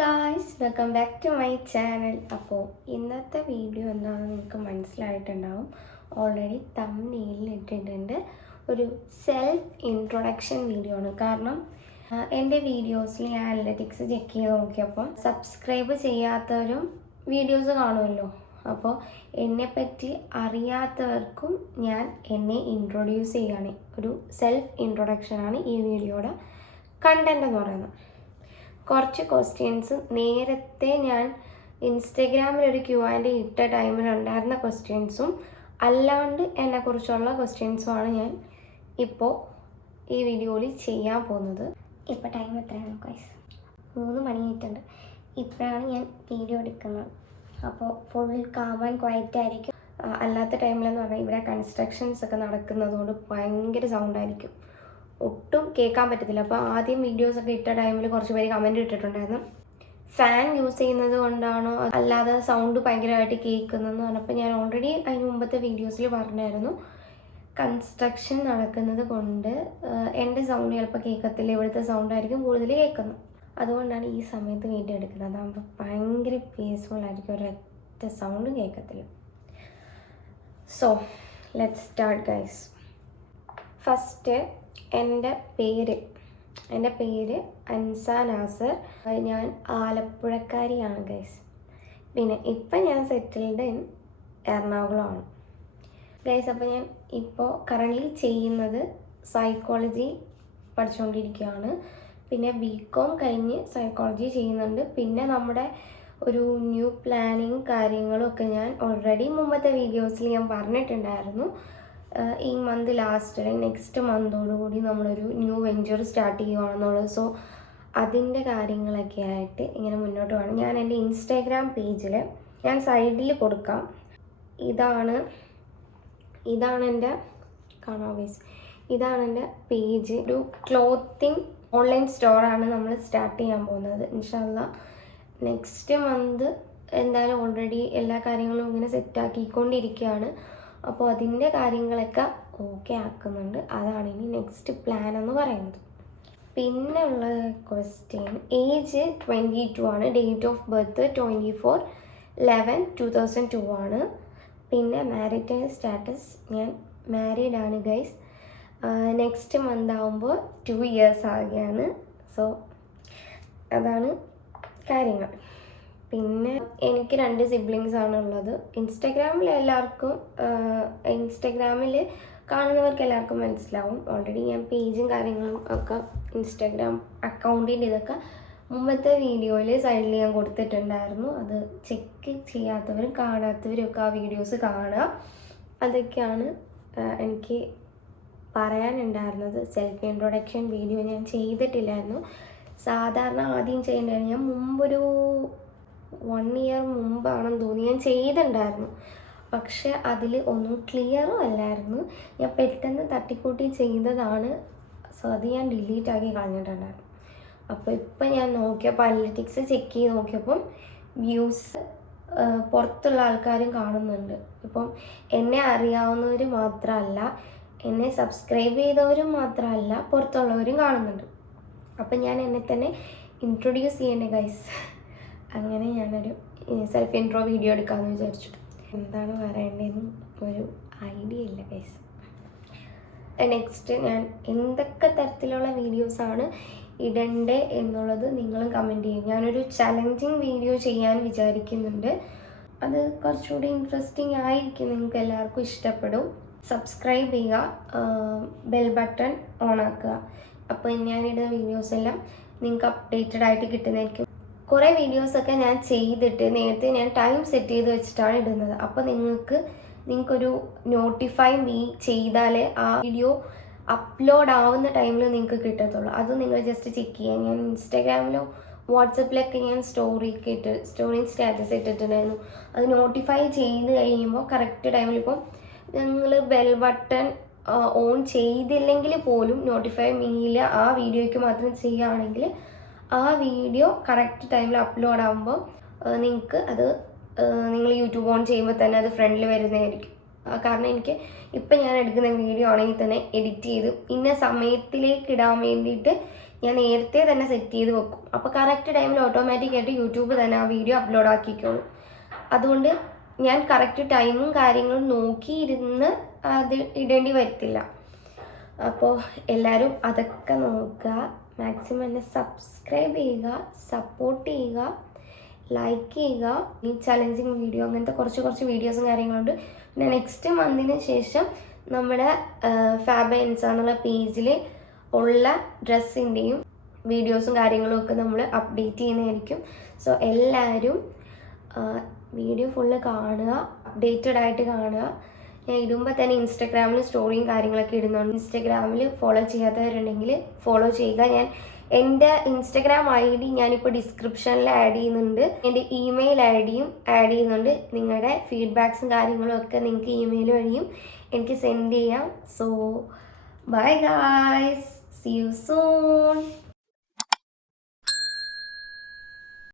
Guys, welcome back to my channel. അപ്പോൾ ഇന്നത്തെ video എന്താണെന്ന് നിങ്ങൾക്ക് മനസ്സിലായിട്ടുണ്ടാവും. ഓൾറെഡി തംബ്നെയിലിൽ ഇട്ടിട്ടുണ്ട്. ഒരു സെൽഫ് ഇൻട്രൊഡക്ഷൻ വീഡിയോ ആണ്. കാരണം എൻ്റെ വീഡിയോസിൽ ഞാൻ അനലറ്റിക്സ് ചെക്ക് ചെയ്ത് നോക്കിയപ്പോൾ സബ്സ്ക്രൈബ് ചെയ്യാത്തവരും വീഡിയോസ് കാണുമല്ലോ. അപ്പോൾ എന്നെപ്പറ്റി അറിയാത്തവർക്കും ഞാൻ എന്നെ ഇൻട്രൊഡ്യൂസ് ചെയ്യുകയാണ്. ഒരു സെൽഫ് ഇൻട്രൊഡക്ഷനാണ് ഈ വീഡിയോയുടെ കണ്ടൻറ് എന്ന് പറയുന്നത്. കുറച്ച് ക്വസ്റ്റ്യൻസ് നേരത്തെ ഞാൻ ഇൻസ്റ്റഗ്രാമിൽ ഒരു Q&A ഇട്ട ടൈമിലുണ്ടായിരുന്ന ക്വസ്റ്റ്യൻസും അല്ലാണ്ട് എന്നെക്കുറിച്ചുള്ള ക്വസ്റ്റ്യൻസുമാണ് ഞാൻ ഇപ്പോൾ ഈ വീഡിയോയിൽ ചെയ്യാൻ പോകുന്നത്. ഇപ്പോൾ ടൈം എത്രയാണ് ഗൈസ്? 3 മണിയായിട്ടുണ്ട്. ഇപ്പോഴാണ് ഞാൻ വീഡിയോ എടുക്കുന്നത്. അപ്പോൾ ഫുൾ കാം ആൻഡ് ക്വയറ്റ് ആയിരിക്കും. അല്ലാത്ത ടൈമിലെന്ന് പറഞ്ഞാൽ ഇവിടെ കൺസ്ട്രക്ഷൻസ് ഒക്കെ നടക്കുന്നതുകൊണ്ട് ഭയങ്കര സൗണ്ടായിരിക്കും, ഒട്ടും കേൾക്കാൻ പറ്റത്തില്ല. അപ്പോൾ ആദ്യം വീഡിയോസൊക്കെ ഇട്ട ടൈമിൽ കുറച്ച് പേര് കമൻറ്റ് ഇട്ടിട്ടുണ്ടായിരുന്നു, ഫാൻ യൂസ് ചെയ്യുന്നത് കൊണ്ടാണോ അല്ലാതെ സൗണ്ട് ഭയങ്കരമായിട്ട് കേൾക്കുന്നതെന്ന് പറഞ്ഞപ്പോൾ ഞാൻ ഓൾറെഡി അതിന് മുമ്പത്തെ വീഡിയോസിൽ പറഞ്ഞായിരുന്നു, കൺസ്ട്രക്ഷൻ നടക്കുന്നത് കൊണ്ട് എൻ്റെ സൗണ്ട് ചിലപ്പോൾ കേൾക്കത്തില്ല, ഇവിടുത്തെ സൗണ്ടായിരിക്കും കൂടുതൽ കേൾക്കുന്നത്. അതുകൊണ്ടാണ് ഈ സമയത്ത് വീഡിയോ എടുക്കുന്നത്. അതാകുമ്പോൾ ഭയങ്കര പീസ്ഫുൾ ആയിരിക്കും, ഒരൊറ്റ സൗണ്ടും കേൾക്കത്തില്ല. So let's start guys. First എൻ്റെ പേര് അൻസ നാസർ. ഞാൻ ആലപ്പുഴക്കാരിയാണ് ഗൈസ്. പിന്നെ ഇപ്പം ഞാൻ സെറ്റിൽഡ് ഇൻ എറണാകുളമാണ് ഗൈസ്. അപ്പോൾ ഞാൻ ഇപ്പോൾ കറൻ്റ്ലി ചെയ്യുന്നത് സൈക്കോളജി പഠിച്ചുകൊണ്ടിരിക്കുകയാണ്. പിന്നെ BCom കഴിഞ്ഞ് സൈക്കോളജി ചെയ്യുന്നുണ്ട്. പിന്നെ നമ്മുടെ ഒരു ന്യൂ പ്ലാനിങ് കാര്യങ്ങളും ഒക്കെ ഞാൻ ഓൾറെഡി മുമ്പത്തെ വീഡിയോസിൽ ഞാൻ പറഞ്ഞിട്ടുണ്ടായിരുന്നു. ഈ മന്ത് ലാസ്റ്റ് അല്ലെങ്കിൽ നെക്സ്റ്റ് മന്തോടുകൂടി നമ്മളൊരു ന്യൂ വെഞ്ചർ സ്റ്റാർട്ട് ചെയ്യുകയാണെന്നുള്ളത്. സോ അതിൻ്റെ കാര്യങ്ങളൊക്കെ ആയിട്ട് ഇങ്ങനെ മുന്നോട്ട് പോകണം. ഞാൻ എൻ്റെ ഇൻസ്റ്റാഗ്രാം പേജിൽ ഞാൻ സൈഡിൽ കൊടുക്കാം. ഇതാണ് എൻ്റെ ഇതാണ് എൻ്റെ പേജ്. ഒരു ക്ലോത്തിങ് ഓൺലൈൻ സ്റ്റോറാണ് നമ്മൾ സ്റ്റാർട്ട് ചെയ്യാൻ പോകുന്നത്. ഇൻഷാല്ലാ നെക്സ്റ്റ് മന്ത് എന്തായാലും ഓൾറെഡി എല്ലാ കാര്യങ്ങളും ഇങ്ങനെ സെറ്റാക്കിക്കൊണ്ടിരിക്കുകയാണ്. അപ്പോൾ അതിൻ്റെ കാര്യങ്ങളൊക്കെ ഓക്കെ ആക്കുന്നുണ്ട്. അതാണ് ഇനി നെക്സ്റ്റ് പ്ലാൻ എന്ന് പറയുന്നത്. പിന്നെ ഉള്ള ക്വസ്റ്റ്യൻ, ഏജ് 22 ആണ്, ഡേറ്റ് ഓഫ് ബർത്ത് 24/11/2002 ആണ്. പിന്നെ മാരിറ്റൽ സ്റ്റാറ്റസ് ഞാൻ മാരീഡ് ആണ് ഗൈസ്. നെക്സ്റ്റ് മന്ത് ആകുമ്പോൾ 2 ഇയേഴ്സ് ആകുകയാണ്. സോ അതാണ് കാര്യങ്ങൾ. പിന്നെ എനിക്ക് 2 സിബ്ലിങ്സ് ആണുള്ളത്. ഇൻസ്റ്റഗ്രാമിൽ കാണുന്നവർക്ക് എല്ലാവർക്കും മനസ്സിലാവും. ഓൾറെഡി ഞാൻ പേജും കാര്യങ്ങളും ഒക്കെ ഇൻസ്റ്റഗ്രാം അക്കൗണ്ടിൻ്റെ ഇതൊക്കെ മുമ്പത്തെ വീഡിയോയിൽ സൈഡിൽ ഞാൻ കൊടുത്തിട്ടുണ്ടായിരുന്നു. അത് ചെക്ക് ചെയ്യാത്തവരും കാണാത്തവരും ഒക്കെ ആ വീഡിയോസ് കാണുക. അതൊക്കെയാണ് എനിക്ക് പറയാനുണ്ടായിരുന്നത്. സെൽഫ് ഇൻട്രൊഡക്ഷൻ വീഡിയോ ഞാൻ ചെയ്തിട്ടില്ലായിരുന്നു. സാധാരണ ആദ്യം ചെയ്യേണ്ടതായിരുന്നു. ഞാൻ മുമ്പൊരു 1 ഇയർ മുമ്പാണെന്ന് തോന്നി ഞാൻ ചെയ്തിട്ടുണ്ടായിരുന്നു. പക്ഷെ അതിൽ ഒന്നും ക്ലിയറും അല്ലായിരുന്നു. ഞാൻ പെട്ടെന്ന് തട്ടിക്കൂട്ടി ചെയ്തതാണ്. സോ അത് ഞാൻ ഡിലീറ്റ് ആക്കി കളഞ്ഞിട്ടുണ്ടായിരുന്നു. അപ്പോൾ ഇപ്പം ഞാൻ നോക്കിയപ്പോൾ അനലറ്റിക്സ് ചെക്ക് ചെയ്ത് നോക്കിയപ്പം വ്യൂസ് പുറത്തുള്ള ആൾക്കാരും കാണുന്നുണ്ട്. ഇപ്പം എന്നെ അറിയാവുന്നവർ മാത്രമല്ല, എന്നെ സബ്സ്ക്രൈബ് ചെയ്തവരും മാത്രമല്ല, പുറത്തുള്ളവരും കാണുന്നുണ്ട്. അപ്പം ഞാൻ എന്നെ തന്നെ ഇൻട്രൊഡ്യൂസ് ചെയ്യേണ്ട ഗൈസ്. അങ്ങനെ ഞാനൊരു സെൽഫ് ഇൻട്രോ വീഡിയോ എടുക്കാമെന്ന് വിചാരിച്ചു. എന്താണ് പറയേണ്ടതെന്ന് ഒരു ഐഡിയ ഇല്ല ഗൈസ്. നെക്സ്റ്റ് ഞാൻ എന്തൊക്കെ തരത്തിലുള്ള വീഡിയോസാണ് ഇടണ്ടേ എന്നുള്ളത് നിങ്ങളും കമൻറ്റ് ചെയ്യും. ഞാനൊരു ചലഞ്ചിങ് വീഡിയോ ചെയ്യാൻ വിചാരിക്കുന്നുണ്ട്. അത് കുറച്ചുകൂടി ഇൻട്രസ്റ്റിംഗ് ആയിരിക്കും, നിങ്ങൾക്ക് എല്ലാവർക്കും ഇഷ്ടപ്പെടും. സബ്സ്ക്രൈബ് ചെയ്യുക, ബെൽ ബട്ടൺ ഓൺ ആക്കുക. അപ്പോൾ ഞാനിടുന്ന വീഡിയോസ് എല്ലാം നിങ്ങൾക്ക് അപ്ഡേറ്റഡ് ആയിട്ട് കിട്ടുന്നതായിരിക്കും. കുറേ വീഡിയോസൊക്കെ ഞാൻ ചെയ്തിട്ട് നേരത്തെ ഞാൻ ടൈം സെറ്റ് ചെയ്ത് വെച്ചിട്ടാണ് ഇടുന്നത്. അപ്പോൾ നിങ്ങൾക്കൊരു നോട്ടിഫൈ മീ ചെയ്താലേ ആ വീഡിയോ അപ്ലോഡ് ആവുന്ന ടൈമിൽ നിങ്ങൾക്ക് കിട്ടത്തുള്ളൂ. അത് നിങ്ങൾ ജസ്റ്റ് ചെക്ക് ചെയ്യുക. ഞാൻ ഇൻസ്റ്റാഗ്രാമിലോ വാട്സപ്പിലൊക്കെ ഞാൻ സ്റ്റോറി സ്റ്റാറ്റസ് ഇട്ടിട്ടുണ്ടായിരുന്നു. അത് നോട്ടിഫൈ ചെയ്ത് കഴിയുമ്പോൾ കറക്റ്റ് ടൈമിൽ ഇപ്പം നിങ്ങൾ ബെൽ ബട്ടൺ ഓൺ ചെയ്തില്ലെങ്കിൽ പോലും നോട്ടിഫൈ മീയിൽ ആ വീഡിയോയ്ക്ക് മാത്രം ചെയ്യുകയാണെങ്കിൽ ആ വീഡിയോ കറക്റ്റ് ടൈമിൽ അപ്ലോഡ് ആകുമ്പോൾ നിങ്ങൾക്ക് അത് നിങ്ങൾ യൂട്യൂബ് ഓൺ ചെയ്യുമ്പോൾ തന്നെ അത് ഫ്രണ്ടിൽ വരുന്നതായിരിക്കും. കാരണം എനിക്ക് ഇപ്പം ഞാൻ എടുക്കുന്ന വീഡിയോ ആണെങ്കിൽ തന്നെ എഡിറ്റ് ചെയ്ത് ഇന്ന സമയത്തിലേക്ക് ഇടാൻ വേണ്ടിയിട്ട് ഞാൻ നേരത്തെ തന്നെ സെറ്റ് ചെയ്ത് വെക്കും. അപ്പോൾ കറക്റ്റ് ടൈമിൽ ഓട്ടോമാറ്റിക്കായിട്ട് യൂട്യൂബ് തന്നെ ആ വീഡിയോ അപ്ലോഡ് ആക്കിക്കോളും. അതുകൊണ്ട് ഞാൻ കറക്റ്റ് ടൈമും കാര്യങ്ങളും നോക്കിയിരുന്ന് അത് ഇടേണ്ടി വരത്തില്ല. അപ്പോൾ എല്ലാവരും അതൊക്കെ നോക്കുക. മാക്സിമം എന്നെ സബ്സ്ക്രൈബ് ചെയ്യുക, സപ്പോർട്ട് ചെയ്യുക, ലൈക്ക് ചെയ്യുക. ഈ ചലഞ്ചിങ് വീഡിയോ അങ്ങനത്തെ കുറച്ച് വീഡിയോസും കാര്യങ്ങളുണ്ട്. പിന്നെ നെക്സ്റ്റ് മന്തിന് ശേഷം നമ്മുടെ ഫാബൻസ് എന്നുള്ള പേജിൽ ഉള്ള ഡ്രസ്സിൻ്റെയും വീഡിയോസും കാര്യങ്ങളും ഒക്കെ നമ്മൾ അപ്ഡേറ്റ് ചെയ്യുന്നതായിരിക്കും. സോ എല്ലാവരും വീഡിയോ ഫുള്ള് കാണുക, അപ്ഡേറ്റഡ് ആയിട്ട് കാണുക. ഞാൻ ഇടുമ്പോൾ തന്നെ ഇൻസ്റ്റഗ്രാമിൽ സ്റ്റോറിയും കാര്യങ്ങളൊക്കെ ഇടുന്നുണ്ട്. ഇൻസ്റ്റഗ്രാമിൽ ഫോളോ ചെയ്യാത്തവരുണ്ടെങ്കിൽ ഫോളോ ചെയ്യുക. ഞാൻ എൻ്റെ ഇൻസ്റ്റഗ്രാം ID ഞാനിപ്പോൾ ഡിസ്ക്രിപ്ഷനിൽ ആഡ് ചെയ്യുന്നുണ്ട്. എൻ്റെ ഇമെയിൽ IDയും ആഡ് ചെയ്യുന്നുണ്ട്. നിങ്ങളുടെ ഫീഡ്ബാക്സും കാര്യങ്ങളും ഒക്കെ നിങ്ങൾക്ക് ഇമെയിൽ വഴിയും എനിക്ക് സെൻഡ് ചെയ്യാം. So bye guys, see you soon.